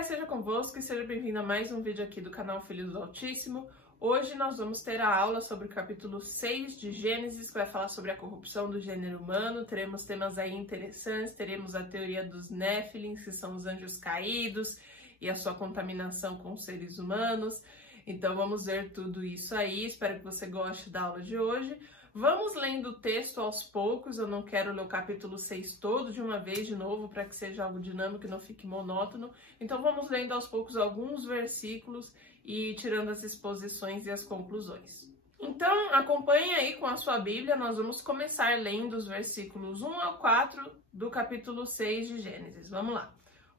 Paz seja convosco e seja bem-vindo a mais um vídeo aqui do canal Filho do Altíssimo. Hoje nós vamos ter a aula sobre o capítulo 6 de Gênesis, que vai falar sobre a corrupção do gênero humano. Teremos temas aí interessantes, teremos a teoria dos Néfilins, que são os anjos caídos, e a sua contaminação com os seres humanos. Então vamos ver tudo isso aí, espero que você goste da aula de hoje. Vamos lendo o texto aos poucos, eu não quero ler o capítulo 6 todo de uma vez de novo, para que seja algo dinâmico e não fique monótono. Então vamos lendo aos poucos alguns versículos e tirando as exposições e as conclusões. Então acompanhe aí com a sua Bíblia, nós vamos começar lendo os versículos 1 ao 4 do capítulo 6 de Gênesis. Vamos lá.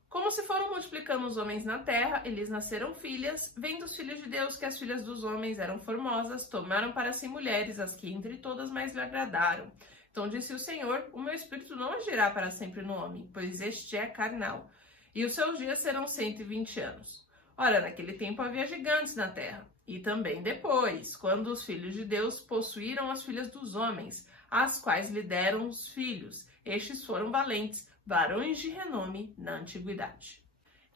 Como se foram multiplicando os homens na terra, eles nasceram filhas, vendo os filhos de Deus que as filhas dos homens eram formosas, tomaram para si mulheres, as que entre todas mais lhe agradaram. Então disse o Senhor, o meu espírito não agirá para sempre no homem, pois este é carnal, e os seus dias serão 120 anos. Ora, naquele tempo havia gigantes na terra, e também depois, quando os filhos de Deus possuíram as filhas dos homens, às quais lhe deram os filhos, estes foram valentes, varões de renome na antiguidade.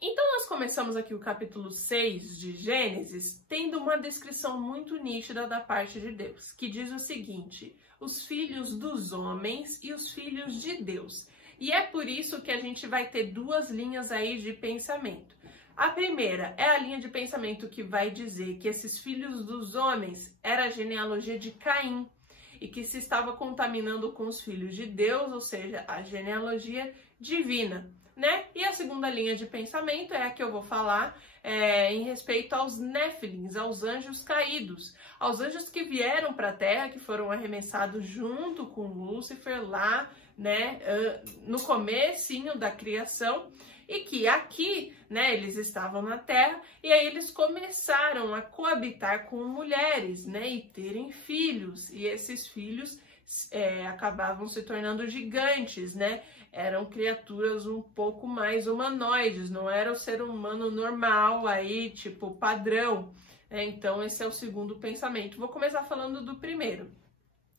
Então nós começamos aqui o capítulo 6 de Gênesis tendo uma descrição muito nítida da parte de Deus, que diz o seguinte: os filhos dos homens e os filhos de Deus. E é por isso que a gente vai ter duas linhas aí de pensamento. A primeira é a linha de pensamento que vai dizer que esses filhos dos homens era a genealogia de Caim, e que se estava contaminando com os filhos de Deus, ou seja, a genealogia divina, né? E a segunda linha de pensamento é a que eu vou falar em respeito aos Néfilins, aos anjos caídos, aos anjos que vieram para a Terra, que foram arremessados junto com Lúcifer lá, né, no comecinho da criação, e que aqui, né, eles estavam na Terra, e aí eles começaram a coabitar com mulheres, né, e terem filhos, e esses filhos acabavam se tornando gigantes, né, eram criaturas um pouco mais humanoides, não era o ser humano normal aí, tipo padrão, né? Então esse é o segundo pensamento. Vou começar falando do primeiro.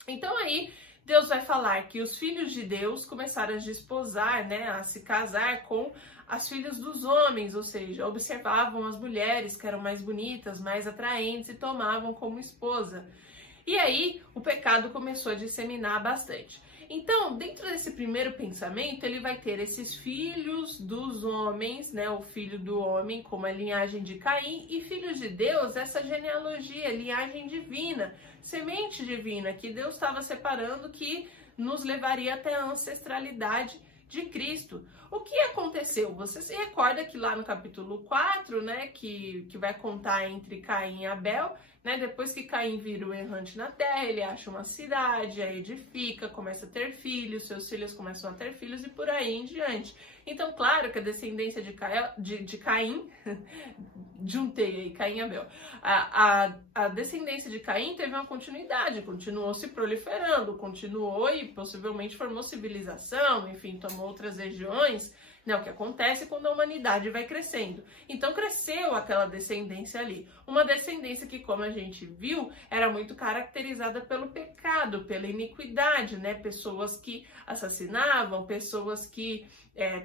Então aí Deus vai falar que os filhos de Deus começaram a desposar, né, a se casar com as filhas dos homens, ou seja, observavam as mulheres que eram mais bonitas, mais atraentes e tomavam como esposa. E aí o pecado começou a disseminar bastante. Então, dentro desse primeiro pensamento, ele vai ter esses filhos dos homens, né, o filho do homem, como a linhagem de Caim, e filhos de Deus, essa genealogia, linhagem divina, semente divina, que Deus estava separando, que nos levaria até a ancestralidade de Cristo. O que aconteceu? Você se recorda que lá no capítulo 4, né, que vai contar entre Caim e Abel, né, depois que Caim vira o errante na terra, ele acha uma cidade, aí edifica, começa a ter filhos, seus filhos começam a ter filhos e por aí em diante. Então, claro que a descendência de Caim, juntei aí, Caim e Abel, a descendência de Caim teve uma continuidade, continuou se proliferando, continuou e possivelmente formou civilização, enfim, tomou outras regiões, né, o que acontece quando a humanidade vai crescendo. Então cresceu aquela descendência ali. Uma descendência que, como a gente viu, era muito caracterizada pelo pecado, pela iniquidade, né? Pessoas que assassinavam, pessoas que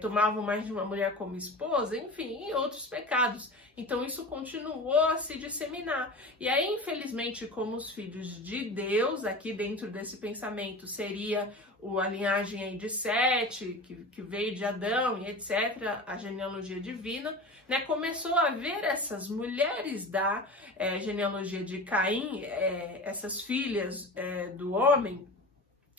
tomavam mais de uma mulher como esposa, enfim, e outros pecados. Então isso continuou a se disseminar. E aí, infelizmente, como os filhos de Deus, aqui dentro desse pensamento, seria a linhagem aí de Sete, que veio de Adão e etc., a genealogia divina, né, começou a ver essas mulheres da genealogia de Caim, essas filhas do homem,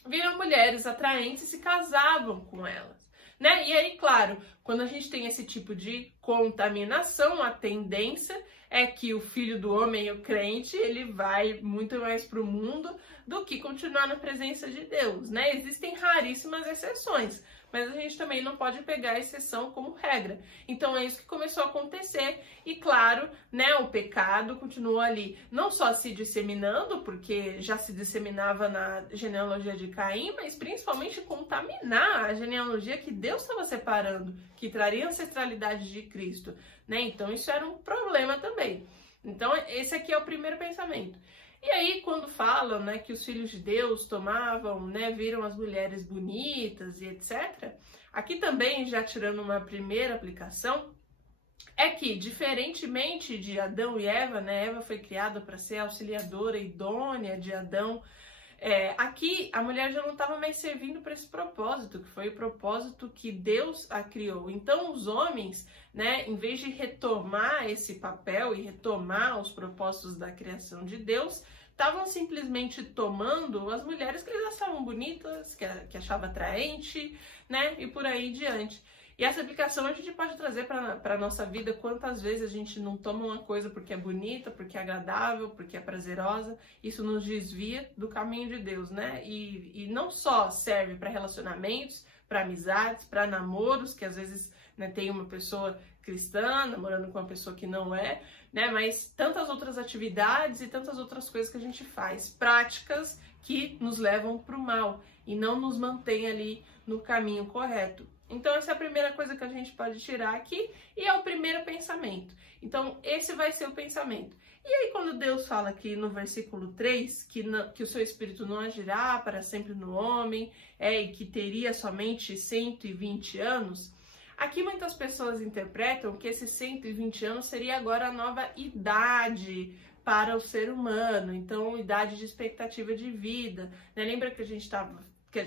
viram mulheres atraentes e se casavam com elas. Né? E aí, claro, quando a gente tem esse tipo de contaminação, a tendência é que o filho do homem, o crente, ele vai muito mais para o mundo do que continuar na presença de Deus, né? Existem raríssimas exceções, mas a gente também não pode pegar a exceção como regra. Então é isso que começou a acontecer e, claro, né, o pecado continuou ali, não só se disseminando, porque já se disseminava na genealogia de Caim, mas principalmente contaminar a genealogia que Deus estava separando, que traria a ancestralidade de Cristo, né? Então isso era um problema também. Então esse aqui é o primeiro pensamento. E aí, quando falam, né, que os filhos de Deus tomavam, né, viram as mulheres bonitas e etc., aqui também, já tirando uma primeira aplicação, é que, diferentemente de Adão e Eva, né, Eva foi criada para ser auxiliadora idônea de Adão, aqui a mulher já não estava mais servindo para esse propósito, que foi o propósito que Deus a criou. Então os homens, né, em vez de retomar esse papel e retomar os propósitos da criação de Deus, estavam simplesmente tomando as mulheres que eles achavam bonitas, que achavam atraente, né, e por aí diante. E essa aplicação a gente pode trazer para a nossa vida. Quantas vezes a gente não toma uma coisa porque é bonita, porque é agradável, porque é prazerosa. Isso nos desvia do caminho de Deus, né? E não só serve para relacionamentos, para amizades, para namoros, que às vezes, né, tem uma pessoa cristã namorando com uma pessoa que não é, né? Mas tantas outras atividades e tantas outras coisas que a gente faz, práticas que nos levam para o mal e não nos mantém ali no caminho correto. Então essa é a primeira coisa que a gente pode tirar aqui e é o primeiro pensamento. Então esse vai ser o pensamento. E aí quando Deus fala aqui no versículo 3 que o seu espírito não agirá para sempre no homem, e que teria somente 120 anos, aqui muitas pessoas interpretam que esses 120 anos seria agora a nova idade para o ser humano, então idade de expectativa de vida, né? Lembra que a gente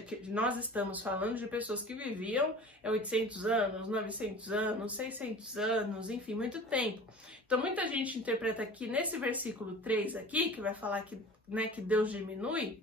que nós estamos falando de pessoas que viviam 800 anos, 900 anos, 600 anos, enfim, muito tempo. Então, muita gente interpreta aqui nesse versículo 3 aqui, que vai falar que, né, que Deus diminui,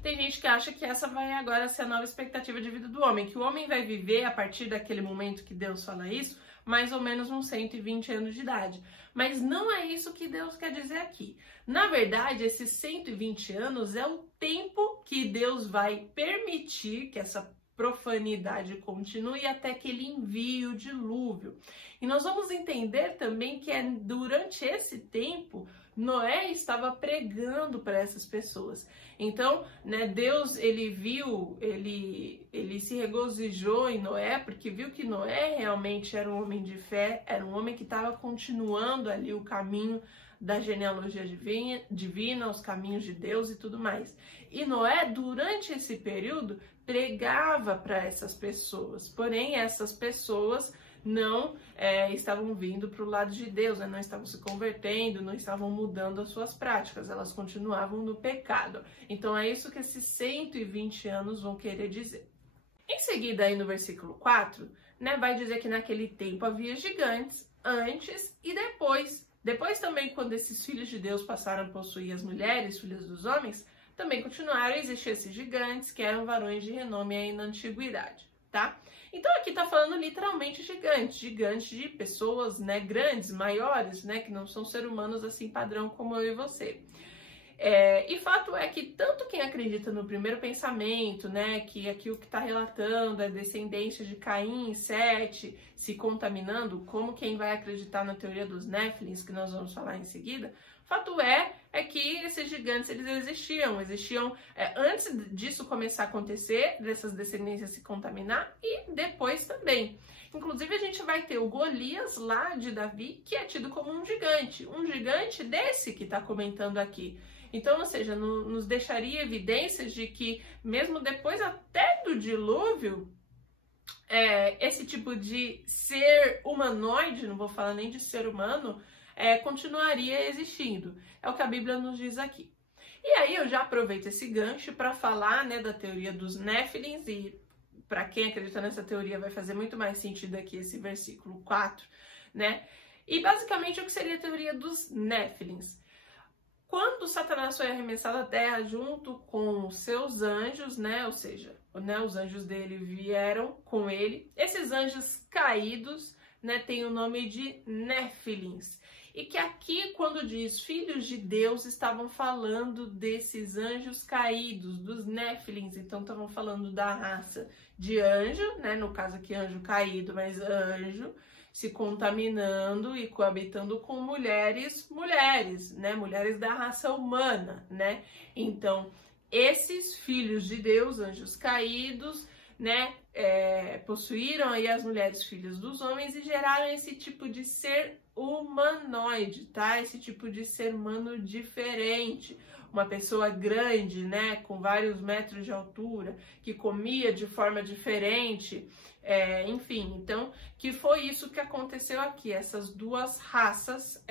tem gente que acha que essa vai agora ser a nova expectativa de vida do homem, que o homem vai viver a partir daquele momento que Deus fala isso, mais ou menos uns 120 anos de idade. Mas não é isso que Deus quer dizer aqui. Na verdade, esses 120 anos é o tempo que Deus vai permitir que essa profanidade continue até que ele envie o dilúvio. E nós vamos entender também que durante esse tempo Noé estava pregando para essas pessoas. Então, né, Deus, ele se regozijou em Noé, porque viu que Noé realmente era um homem de fé, era um homem que estava continuando ali o caminho da genealogia divina, os caminhos de Deus e tudo mais. E Noé, durante esse período, pregava para essas pessoas, porém essas pessoas não estavam vindo para o lado de Deus, né? Não estavam se convertendo, não estavam mudando as suas práticas, elas continuavam no pecado. Então é isso que esses 120 anos vão querer dizer. Em seguida, aí no versículo 4, né, vai dizer que naquele tempo havia gigantes, antes e depois. Depois também, quando esses filhos de Deus passaram a possuir as mulheres, filhas dos homens, também continuaram a existir esses gigantes, que eram varões de renome aí na antiguidade, tá? Então aqui tá falando literalmente gigantes de pessoas, né, grandes, maiores, né, que não são seres humanos assim padrão como eu e você. E fato é que tanto quem acredita no primeiro pensamento, né, que aqui o que está relatando é descendência de Caim e Sete se contaminando, como quem vai acreditar na teoria dos Néfilins, que nós vamos falar em seguida, fato é que esses gigantes eles existiam antes disso começar a acontecer, dessas descendências se contaminar e depois também. Inclusive a gente vai ter o Golias lá de Davi, que é tido como um gigante desse que está comentando aqui. Então, ou seja, nos deixaria evidências de que mesmo depois até do dilúvio, esse tipo de ser humanoide, não vou falar nem de ser humano, continuaria existindo. É o que a Bíblia nos diz aqui. E aí eu já aproveito esse gancho para falar, né, da teoria dos Néfilins, e para quem acredita nessa teoria vai fazer muito mais sentido aqui esse versículo 4, né? E basicamente o que seria a teoria dos Néfilins? Quando Satanás foi arremessado à terra junto com os seus anjos, né, ou seja, né, os anjos dele vieram com ele, esses anjos caídos, né, tem o nome de Néfilins. E que aqui, quando diz filhos de Deus, estavam falando desses anjos caídos, dos Néfilins. Então, estavam falando da raça de anjo, né? No caso aqui, anjo caído, mas anjo, se contaminando e coabitando com mulheres, né? Mulheres da raça humana, né? Então, esses filhos de Deus, anjos caídos, né, possuíram aí as mulheres filhas dos homens e geraram esse tipo de ser humanoide, tá? Esse tipo de ser humano diferente. Uma pessoa grande, né, com vários metros de altura, que comia de forma diferente, enfim. Então, que foi isso que aconteceu aqui. Essas duas raças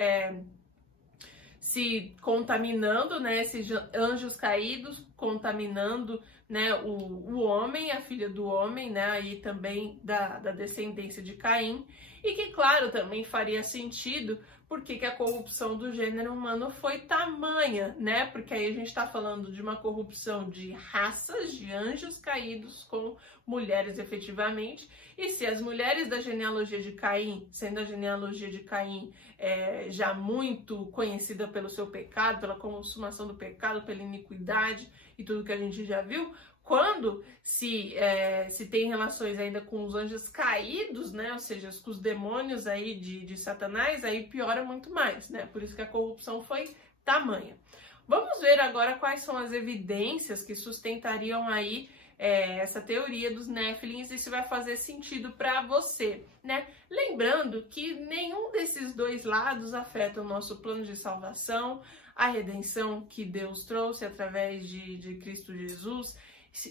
se contaminando, né, esses anjos caídos contaminando, né, o homem, a filha do homem, né, aí também da descendência de Caim, e que, claro, também faria sentido porque que a corrupção do gênero humano foi tamanha, né, porque aí a gente está falando de uma corrupção de raças, de anjos caídos com mulheres efetivamente, e se as mulheres da genealogia de Caim, sendo a genealogia de Caim já muito conhecida pelo seu pecado, pela consumação do pecado, pela iniquidade e tudo que a gente já viu, quando se tem relações ainda com os anjos caídos, né, ou seja, com os demônios aí de Satanás, aí piora muito mais, né, por isso que a corrupção foi tamanha. Vamos ver agora quais são as evidências que sustentariam aí essa teoria dos Néfilins e se vai fazer sentido para você, né? Lembrando que nenhum desses dois lados afeta o nosso plano de salvação, a redenção que Deus trouxe através de Cristo Jesus.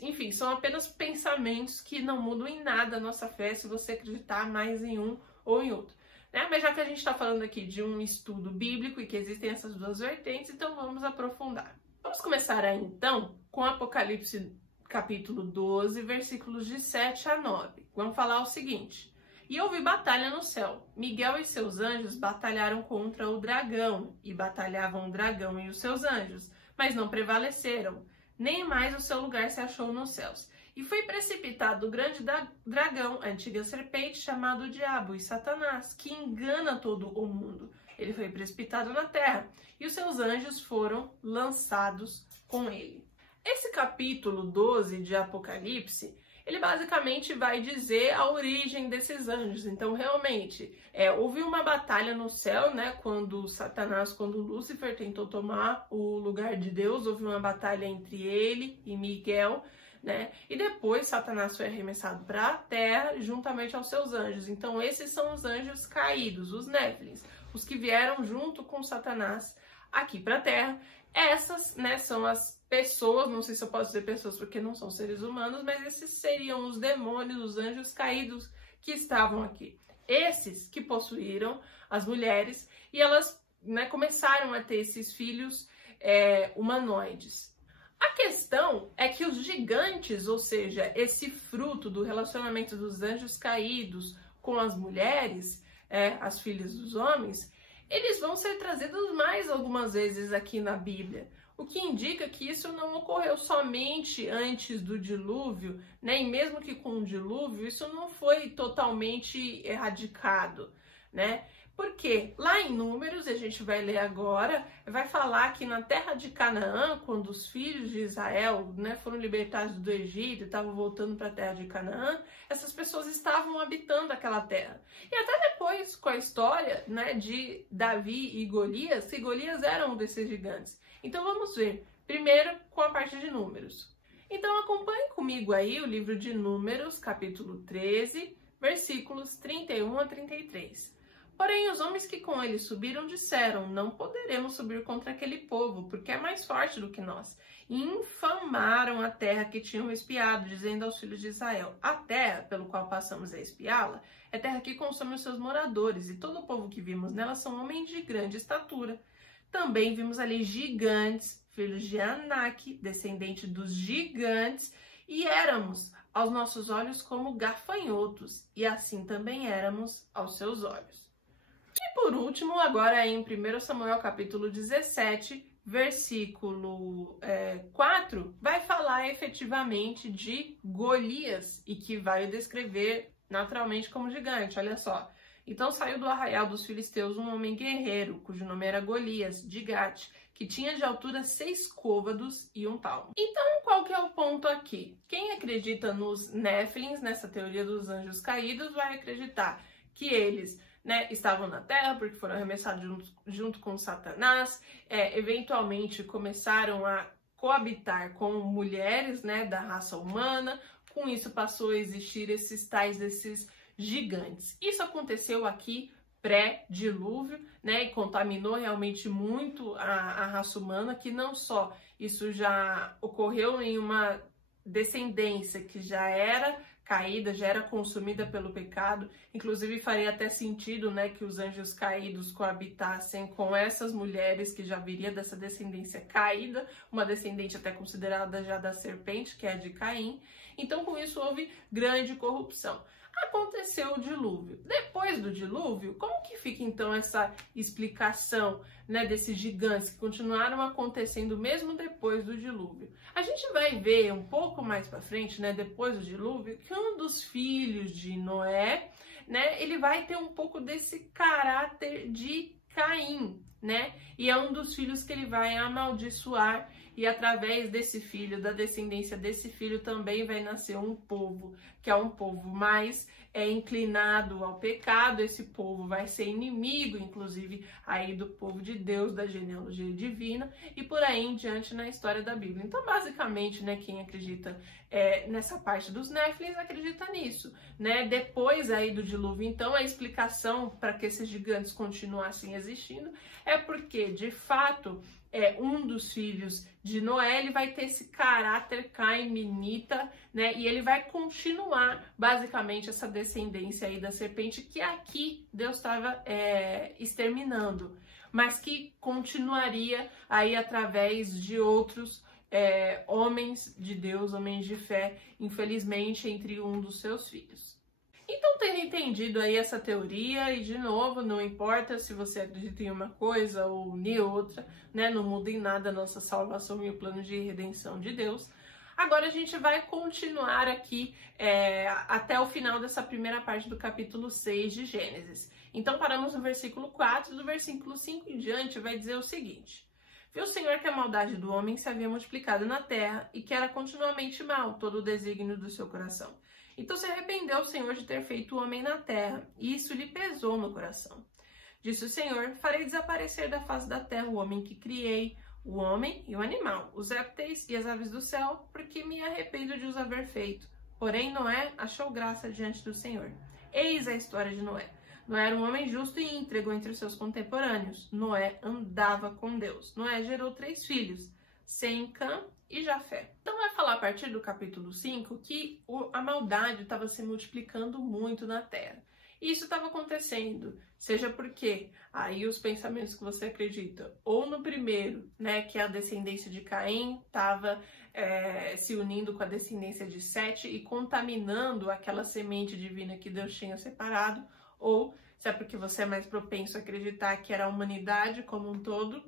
Enfim, são apenas pensamentos que não mudam em nada a nossa fé se você acreditar mais em um ou em outro, né? Mas já que a gente está falando aqui de um estudo bíblico e que existem essas duas vertentes, então vamos aprofundar. Vamos começar aí, então, com Apocalipse capítulo 12, versículos de 7 a 9. Vamos falar o seguinte: e houve batalha no céu. Miguel e seus anjos batalharam contra o dragão, e batalhavam o dragão e os seus anjos, mas não prevaleceram, nem mais o seu lugar se achou nos céus. E foi precipitado o grande dragão, a antiga serpente, chamado Diabo e Satanás, que engana todo o mundo. Ele foi precipitado na terra, e os seus anjos foram lançados com ele. Esse capítulo 12 de Apocalipse, ele basicamente vai dizer a origem desses anjos. Então, realmente, houve uma batalha no céu, né? Quando Lúcifer tentou tomar o lugar de Deus, houve uma batalha entre ele e Miguel, né? E depois Satanás foi arremessado para a terra juntamente aos seus anjos. Então, esses são os anjos caídos, os Néfilins, os que vieram junto com Satanás aqui para a terra. Essas, né, são as pessoas, não sei se eu posso dizer pessoas porque não são seres humanos, mas esses seriam os demônios, os anjos caídos que estavam aqui. Esses que possuíram as mulheres e elas, né, começaram a ter esses filhos humanoides. A questão é que os gigantes, ou seja, esse fruto do relacionamento dos anjos caídos com as mulheres, as filhas dos homens, eles vão ser trazidos mais algumas vezes aqui na Bíblia, o que indica que isso não ocorreu somente antes do dilúvio, né? E mesmo que com o dilúvio, isso não foi totalmente erradicado, né? Porque lá em Números, a gente vai ler agora, vai falar que na terra de Canaã, quando os filhos de Israel, né, foram libertados do Egito e estavam voltando para a terra de Canaã, essas pessoas estavam habitando aquela terra. E até depois, com a história, né, de Davi e Golias, que Golias era um desses gigantes. Então vamos ver, primeiro com a parte de Números. Então acompanhe comigo aí o livro de Números, capítulo 13, versículos 31 a 33. Porém, os homens que com ele subiram disseram: não poderemos subir contra aquele povo, porque é mais forte do que nós. E infamaram a terra que tinham espiado, dizendo aos filhos de Israel: a terra pelo qual passamos a espiá-la é terra que consome os seus moradores, e todo o povo que vimos nela são homens de grande estatura. Também vimos ali gigantes, filhos de Anak, descendente dos gigantes, e éramos aos nossos olhos como gafanhotos, e assim também éramos aos seus olhos. E por último, agora em 1 Samuel capítulo 17, versículo 4, vai falar efetivamente de Golias, e que vai o descrever naturalmente como gigante, olha só. Então saiu do arraial dos filisteus um homem guerreiro, cujo nome era Golias, de Gate, que tinha de altura 6 côvados e 1 palmo. Então, qual que é o ponto aqui? Quem acredita nos Néfilins, nessa teoria dos anjos caídos, vai acreditar que eles, né, estavam na terra porque foram arremessados junto com Satanás, eventualmente começaram a coabitar com mulheres, né, da raça humana, com isso passou a existir esses gigantes. Isso aconteceu aqui pré-dilúvio, né, e contaminou realmente muito a raça humana, que não só isso já ocorreu em uma descendência que já era caída, já era consumida pelo pecado, inclusive faria até sentido, né, que os anjos caídos coabitassem com essas mulheres que já viria dessa descendência caída, uma descendente até considerada já da serpente, que é a de Caim. Então, com isso, houve grande corrupção. Aconteceu o dilúvio. Depois do dilúvio, como que fica então essa explicação, né, desses gigantes que continuaram acontecendo mesmo depois do dilúvio? A gente vai ver um pouco mais para frente, né, depois do dilúvio, que um dos filhos de Noé, né, ele vai ter um pouco desse caráter de Caim, né? E é um dos filhos que ele vai amaldiçoar, e através desse filho, da descendência desse filho, também vai nascer um povo, que é um povo mais inclinado ao pecado. Esse povo vai ser inimigo, inclusive, aí do povo de Deus, da genealogia divina, e por aí em diante na história da Bíblia. Então, basicamente, né, quem acredita nessa parte dos Néfilins acredita nisso, né? Depois aí do dilúvio, então, a explicação para que esses gigantes continuassem existindo é porque, de fato, um dos filhos de Noé, ele vai ter esse caráter caiminita, né? E ele vai continuar, basicamente, essa descendência aí da serpente que aqui Deus estava exterminando, mas que continuaria aí através de outros homens de Deus, homens de fé, infelizmente, entre um dos seus filhos. Então, tendo entendido aí essa teoria, e de novo, não importa se você acredita em uma coisa ou em outra, né? Não muda em nada a nossa salvação e o plano de redenção de Deus. Agora a gente vai continuar aqui até o final dessa primeira parte do capítulo 6 de Gênesis. Então, paramos no versículo 4, do versículo 5 em diante vai dizer o seguinte: Viu o Senhor que a maldade do homem se havia multiplicado na terra e que era continuamente mal todo o desígnio do seu coração. Então se arrependeu o Senhor de ter feito o homem na terra, e isso lhe pesou no coração. Disse o Senhor: farei desaparecer da face da terra o homem que criei, o homem e o animal, os répteis e as aves do céu, porque me arrependo de os haver feito. Porém Noé achou graça diante do Senhor. Eis a história de Noé. Noé era um homem justo e íntegro entre os seus contemporâneos. Noé andava com Deus. Noé gerou 3 filhos, Sem, Cã e Jafé. Então vai falar a partir do capítulo 5 que a maldade estava se multiplicando muito na terra. E isso estava acontecendo, seja porque aí os pensamentos que você acredita, ou no primeiro, né, que a descendência de Caim estava se unindo com a descendência de Sete e contaminando aquela semente divina que Deus tinha separado, ou se é porque você é mais propenso a acreditar que era a humanidade como um todo,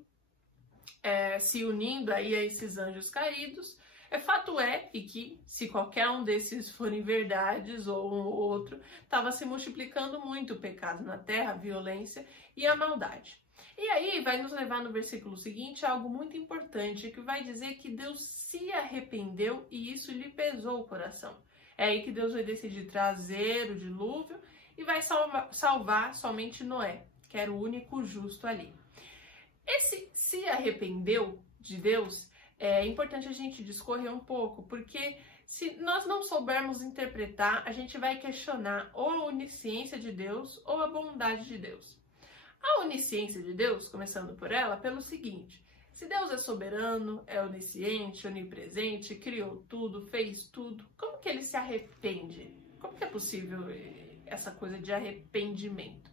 se unindo aí a esses anjos caídos. Fato é, e que se qualquer um desses forem verdades ou um ou outro, estava se multiplicando muito o pecado na terra, a violência e a maldade. E aí vai nos levar no versículo seguinte a algo muito importante, que vai dizer que Deus se arrependeu e isso lhe pesou o coração. É aí que Deus vai decidir trazer o dilúvio e vai salvar somente Noé, que era o único justo ali. Esse se arrependeu de Deus, é importante a gente discorrer um pouco, porque se nós não soubermos interpretar, a gente vai questionar ou a onisciência de Deus ou a bondade de Deus. A onisciência de Deus, começando por ela, pelo seguinte: se Deus é soberano, é onisciente, onipresente, criou tudo, fez tudo, como que ele se arrepende? Como que é possível essa coisa de arrependimento?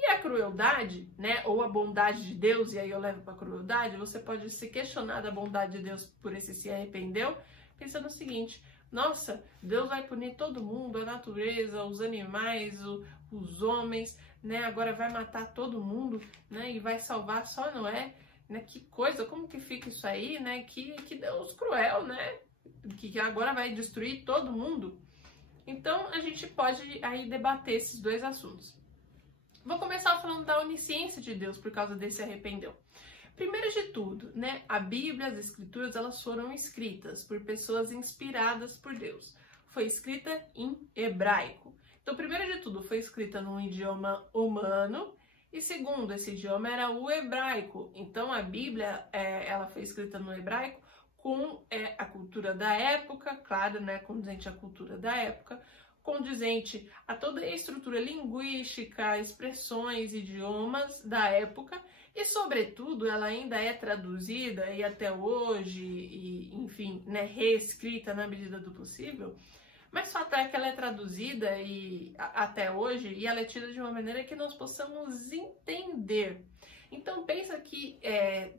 E a crueldade, né, ou a bondade de Deus, e aí eu levo para a crueldade, você pode se questionar da bondade de Deus por esse se arrependeu, pensando o seguinte: nossa, Deus vai punir todo mundo, a natureza, os animais, os homens, né, agora vai matar todo mundo, né, e vai salvar só Noé, né, que coisa, como que fica isso aí, né, que Deus cruel, né, que agora vai destruir todo mundo. Então a gente pode aí debater esses dois assuntos. Vou começar falando da onisciência de Deus por causa desse arrependeu. Primeiro de tudo, né, a Bíblia, as Escrituras, elas foram escritas por pessoas inspiradas por Deus. Foi escrita em hebraico. Então, primeiro de tudo, foi escrita num idioma humano e segundo, esse idioma era o hebraico. Então, a Bíblia, ela foi escrita no hebraico com a cultura da época, claro, né, condizente à cultura da época, condizente a toda a estrutura linguística, expressões, idiomas da época, e, sobretudo, ela ainda é traduzida e até hoje, e, enfim, né, reescrita na medida do possível, mas fato é que ela é traduzida até hoje e ela é tida de uma maneira que nós possamos entender. Então pensa que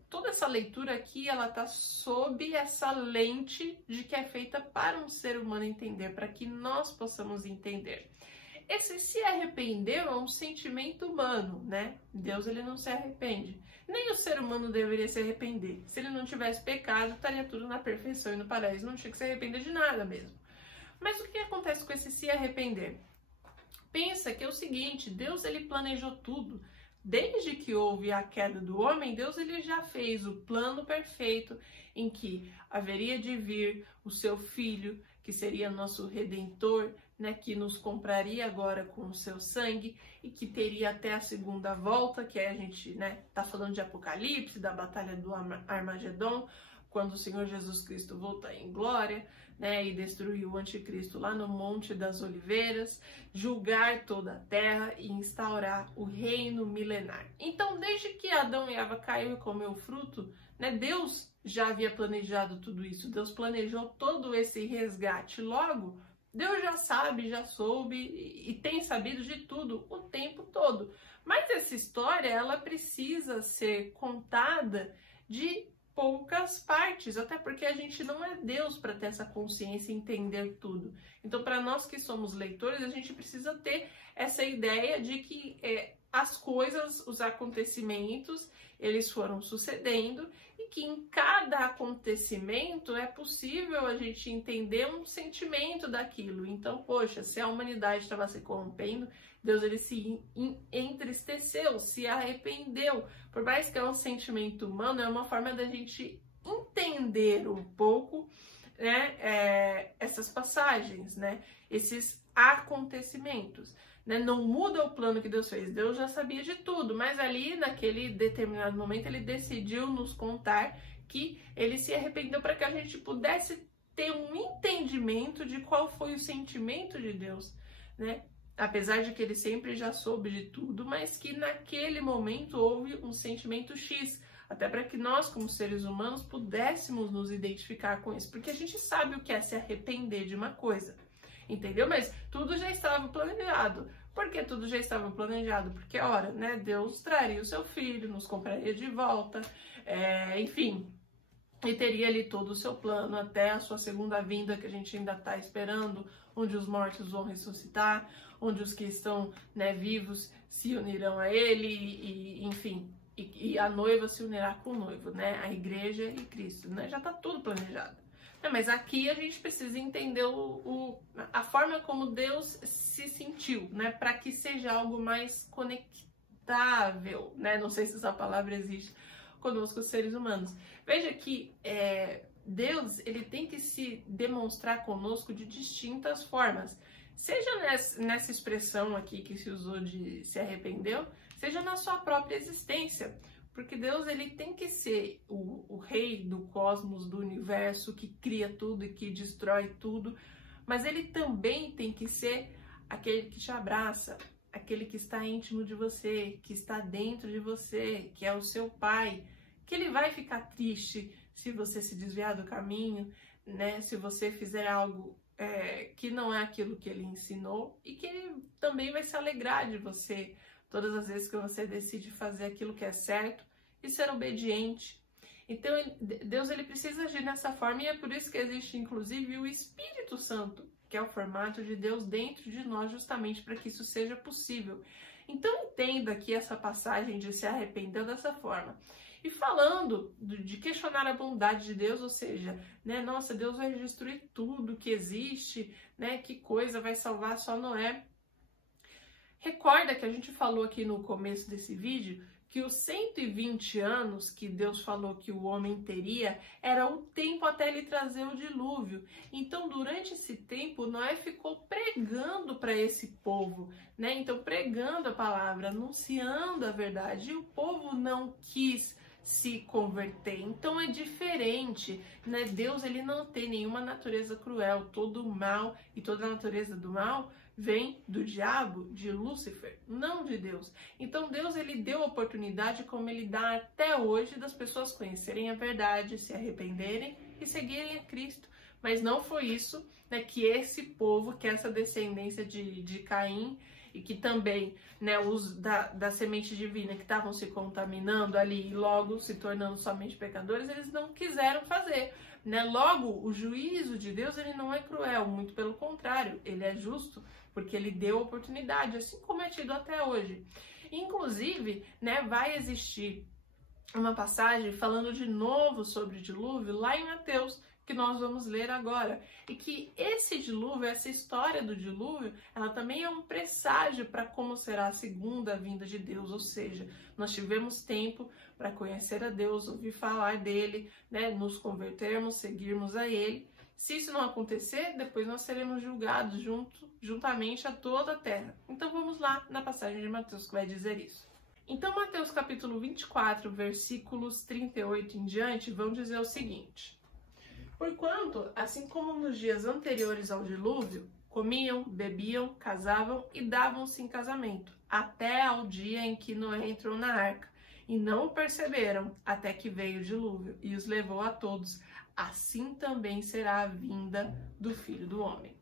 toda essa leitura aqui, ela está sob essa lente de que é feita para um ser humano entender, para que nós possamos entender. Esse se arrepender é um sentimento humano, né? Deus, ele não se arrepende. Nem o ser humano deveria se arrepender. Se ele não tivesse pecado, estaria tudo na perfeição e no paraíso, não tinha que se arrepender de nada mesmo. Mas o que acontece com esse se arrepender? Pensa que é o seguinte, Deus, ele planejou tudo. Desde que houve a queda do homem, Deus, ele já fez o plano perfeito em que haveria de vir o seu filho, que seria nosso redentor, né, que nos compraria agora com o seu sangue e que teria até a segunda volta, que a gente, né, tá falando de Apocalipse, da batalha do Armagedon, quando o Senhor Jesus Cristo volta em glória, né, e destruir o anticristo lá no Monte das Oliveiras, julgar toda a terra e instaurar o reino milenar. Então, desde que Adão e Eva caiu e comeu o fruto, né, Deus já havia planejado tudo isso, Deus planejou todo esse resgate. Logo, Deus já sabe, já soube e tem sabido de tudo o tempo todo. Mas essa história, ela precisa ser contada de poucas partes, até porque a gente não é Deus para ter essa consciência e entender tudo. Então, para nós que somos leitores, a gente precisa ter essa ideia de que as coisas, os acontecimentos, eles foram sucedendo e que em cada acontecimento é possível a gente entender um sentimento daquilo. Então, poxa, se a humanidade estava se corrompendo, Deus, ele se entristeceu, se arrependeu. Por mais que é um sentimento humano, é uma forma da gente entender um pouco, né, essas passagens, né, esses acontecimentos. Né? Não muda o plano que Deus fez. Deus já sabia de tudo, mas ali, naquele determinado momento, ele decidiu nos contar que ele se arrependeu para que a gente pudesse ter um entendimento de qual foi o sentimento de Deus, né? Apesar de que ele sempre já soube de tudo, mas que naquele momento houve um sentimento X, até para que nós, como seres humanos, pudéssemos nos identificar com isso, porque a gente sabe o que é se arrepender de uma coisa, entendeu? Mas tudo já estava planejado. Por que tudo já estava planejado? Porque, ora, né, Deus traria o seu filho, nos compraria de volta, enfim, e teria ali todo o seu plano até a sua segunda vinda, que a gente ainda está esperando, onde os mortos vão ressuscitar, onde os que estão, né, vivos se unirão a ele, e enfim, e a noiva se unirá com o noivo, né, a igreja e Cristo, né, já está tudo planejado. Mas aqui a gente precisa entender a forma como Deus se sentiu, né, para que seja algo mais conectável, né, não sei se essa palavra existe conosco, os seres humanos. Veja que Deus, ele tem que se demonstrar conosco de distintas formas, seja nessa expressão aqui que se usou de se arrependeu, seja na sua própria existência, porque Deus, ele tem que ser o rei do cosmos, do universo, que cria tudo e que destrói tudo, mas ele também tem que ser aquele que te abraça, aquele que está íntimo de você, que está dentro de você, que é o seu pai, que ele vai ficar triste se você se desviar do caminho, né? Se você fizer algo que não é aquilo que ele ensinou, e que ele também vai se alegrar de você todas as vezes que você decide fazer aquilo que é certo e ser obediente. Então, Deus, ele precisa agir dessa forma, e é por isso que existe, inclusive, o Espírito Santo, que é o formato de Deus dentro de nós, justamente para que isso seja possível. Então, entenda aqui essa passagem de se arrepender dessa forma. E falando de questionar a bondade de Deus, ou seja, né, nossa, Deus vai destruir tudo que existe, né, que coisa, vai salvar só Noé. Recorda que a gente falou aqui no começo desse vídeo que os 120 anos que Deus falou que o homem teria era o tempo até ele trazer o dilúvio. Então, durante esse tempo, Noé ficou pregando para esse povo, né? Então, pregando a palavra, anunciando a verdade. E o povo não quis se converter. Então é diferente, né? Deus, ele não tem nenhuma natureza cruel. Todo o mal e toda a natureza do mal vem do diabo, de Lúcifer, não de Deus. Então Deus, ele deu oportunidade, como ele dá até hoje, das pessoas conhecerem a verdade, se arrependerem e seguirem a Cristo. Mas não foi isso, né, que esse povo, que essa descendência de Caim, e que também, né, os da semente divina que estavam se contaminando ali e logo se tornando somente pecadores, eles não quiseram fazer, né? Logo, o juízo de Deus, ele não é cruel, muito pelo contrário, ele é justo, porque ele deu oportunidade, assim como é tido até hoje. Inclusive, né, vai existir uma passagem falando de novo sobre o dilúvio lá em Mateus, que nós vamos ler agora, e que esse dilúvio, essa história do dilúvio, ela também é um presságio para como será a segunda vinda de Deus, ou seja, nós tivemos tempo para conhecer a Deus, ouvir falar dele, né, nos convertermos, seguirmos a ele. Se isso não acontecer, depois nós seremos julgados juntamente a toda a terra. Então vamos lá na passagem de Mateus que vai dizer isso. Então Mateus capítulo 24, versículos 38 em diante, vão dizer o seguinte: porquanto, assim como nos dias anteriores ao dilúvio, comiam, bebiam, casavam e davam-se em casamento, até ao dia em que Noé entrou na arca, e não o perceberam, até que veio o dilúvio e os levou a todos. Assim também será a vinda do Filho do Homem.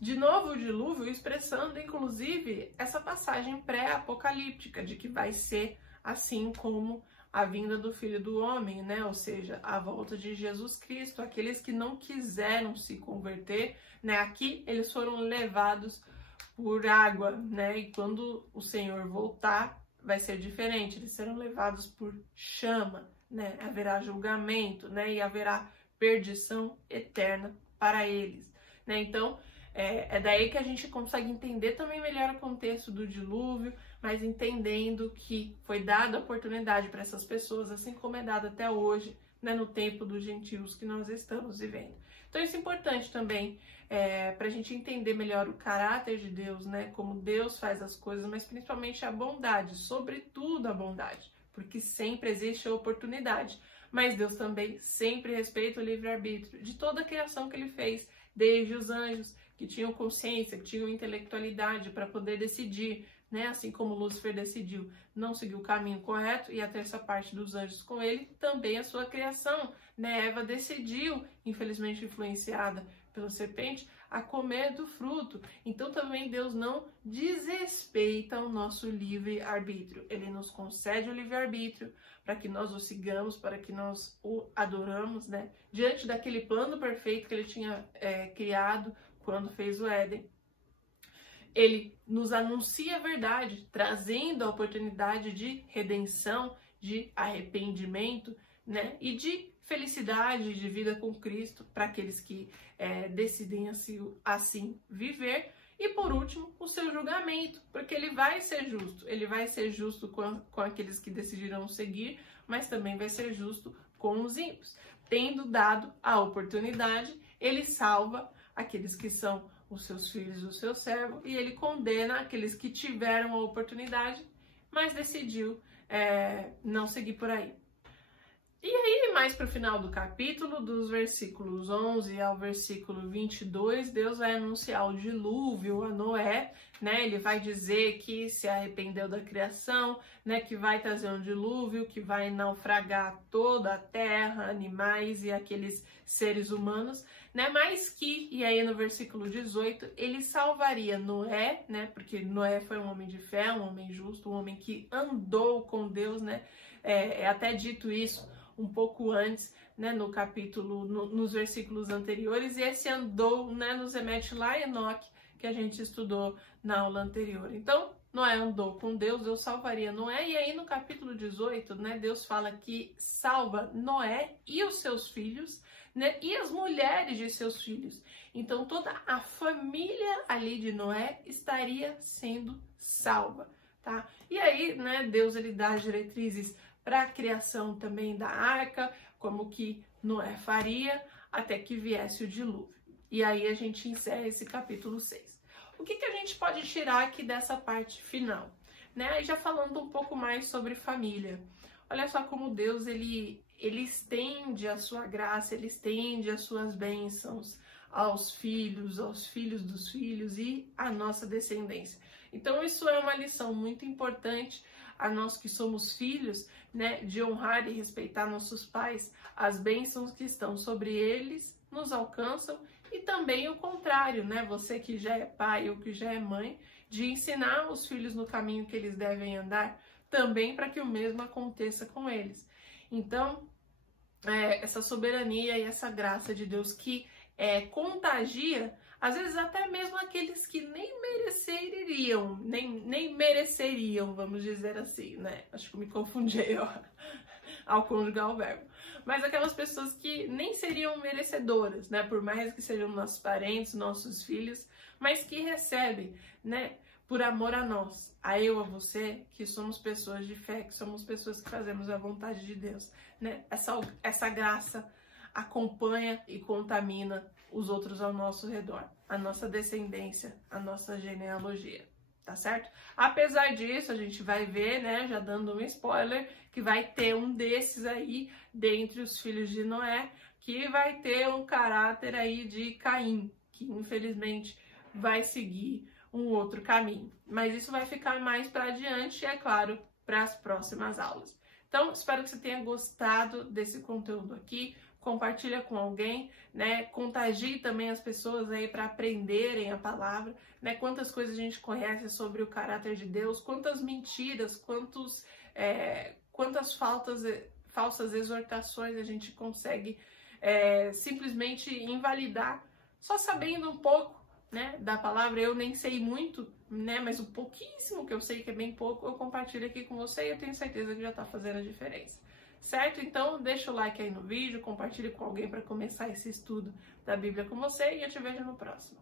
De novo o dilúvio, expressando inclusive essa passagem pré-apocalíptica de que vai ser assim como a vinda do Filho do Homem, né? Ou seja, a volta de Jesus Cristo. Aqueles que não quiseram se converter, né? Aqui eles foram levados por água, né? E quando o Senhor voltar, vai ser diferente. Eles serão levados por chama, né? Haverá julgamento, né? E haverá perdição eterna para eles, né? Então, é daí que a gente consegue entender também melhor o contexto do dilúvio, mas entendendo que foi dada a oportunidade para essas pessoas, assim como é dada até hoje, né, no tempo dos gentios que nós estamos vivendo. Então isso é importante também para a gente entender melhor o caráter de Deus, né, como Deus faz as coisas, mas principalmente a bondade, sobretudo a bondade, porque sempre existe a oportunidade. Mas Deus também sempre respeita o livre-arbítrio de toda a criação que ele fez, desde os anjos, que tinham consciência, que tinham intelectualidade para poder decidir, né? Assim como Lúcifer decidiu não seguir o caminho correto e a terça parte dos anjos com ele, também a sua criação, né? Eva decidiu, infelizmente influenciada pela serpente, a comer do fruto. Então também Deus não desrespeita o nosso livre-arbítrio. Ele nos concede o livre-arbítrio para que nós o sigamos, para que nós o adoramos, né? Diante daquele plano perfeito que ele tinha criado quando fez o Éden. Ele nos anuncia a verdade, trazendo a oportunidade de redenção, de arrependimento, né? E de felicidade, de vida com Cristo, para aqueles que decidem assim viver. E por último, o seu julgamento, porque ele vai ser justo. Ele vai ser justo com aqueles que decidirão seguir, mas também vai ser justo com os ímpios. Tendo dado a oportunidade, ele salva aqueles que são os seus filhos, o seu servo, e ele condena aqueles que tiveram a oportunidade, mas decidiu não seguir por aí. E aí, mais para o final do capítulo, dos versículos 11 ao versículo 22, Deus vai anunciar o dilúvio a Noé, né? Ele vai dizer que se arrependeu da criação, né? Que vai trazer um dilúvio, que vai naufragar toda a terra, animais e aqueles seres humanos, né? Mas que, e aí no versículo 18, ele salvaria Noé, né? Porque Noé foi um homem de fé, um homem justo, um homem que andou com Deus, né? É até dito isso um pouco antes, né, no capítulo, nos versículos anteriores, e esse andou, né, nos remete lá a Enoque, que a gente estudou na aula anterior. Então, Noé andou com Deus, Deus salvaria Noé, e aí no capítulo 18, né, Deus fala que salva Noé e os seus filhos, né, e as mulheres de seus filhos. Então, toda a família ali de Noé estaria sendo salva, tá? E aí, né, Deus, ele dá as diretrizes para a criação também da arca, como que Noé faria, até que viesse o dilúvio. E aí a gente encerra esse capítulo 6. O que a gente pode tirar aqui dessa parte final? Né? Aí já falando um pouco mais sobre família. Olha só como Deus, ele estende a sua graça, ele estende as suas bênçãos aos filhos dos filhos e à nossa descendência. Então isso é uma lição muito importante a nós que somos filhos, né, de honrar e respeitar nossos pais. As bênçãos que estão sobre eles nos alcançam e também o contrário, né, você que já é pai ou que já é mãe, de ensinar os filhos no caminho que eles devem andar, também para que o mesmo aconteça com eles. Então, essa soberania e essa graça de Deus que contagia, às vezes até mesmo aqueles que nem mereceriam, vamos dizer assim, né? Acho que me confundi ao conjugar o verbo. Mas aquelas pessoas que nem seriam merecedoras, né? Por mais que sejam nossos parentes, nossos filhos, mas que recebem, né? Por amor a nós, a eu, a você, que somos pessoas de fé, que somos pessoas que fazemos a vontade de Deus, né? Essa graça acompanha e contamina os outros ao nosso redor, a nossa descendência, a nossa genealogia, tá certo? Apesar disso, a gente vai ver, né, já dando um spoiler, que vai ter um desses aí, dentre os filhos de Noé, que vai ter um caráter aí de Caim, que infelizmente vai seguir um outro caminho. Mas isso vai ficar mais para adiante, é claro, para as próximas aulas. Então, espero que você tenha gostado desse conteúdo aqui. Compartilha com alguém, né? Contagie também as pessoas aí para aprenderem a palavra, né? Quantas coisas a gente conhece sobre o caráter de Deus, quantas mentiras, quantas falsas exortações a gente consegue simplesmente invalidar, só sabendo um pouco, né, da palavra. Eu nem sei muito, né, mas o pouquíssimo que eu sei, que é bem pouco, eu compartilho aqui com você e eu tenho certeza que já está fazendo a diferença. Certo? Então deixa o like aí no vídeo, compartilhe com alguém para começar esse estudo da Bíblia com você e eu te vejo no próximo.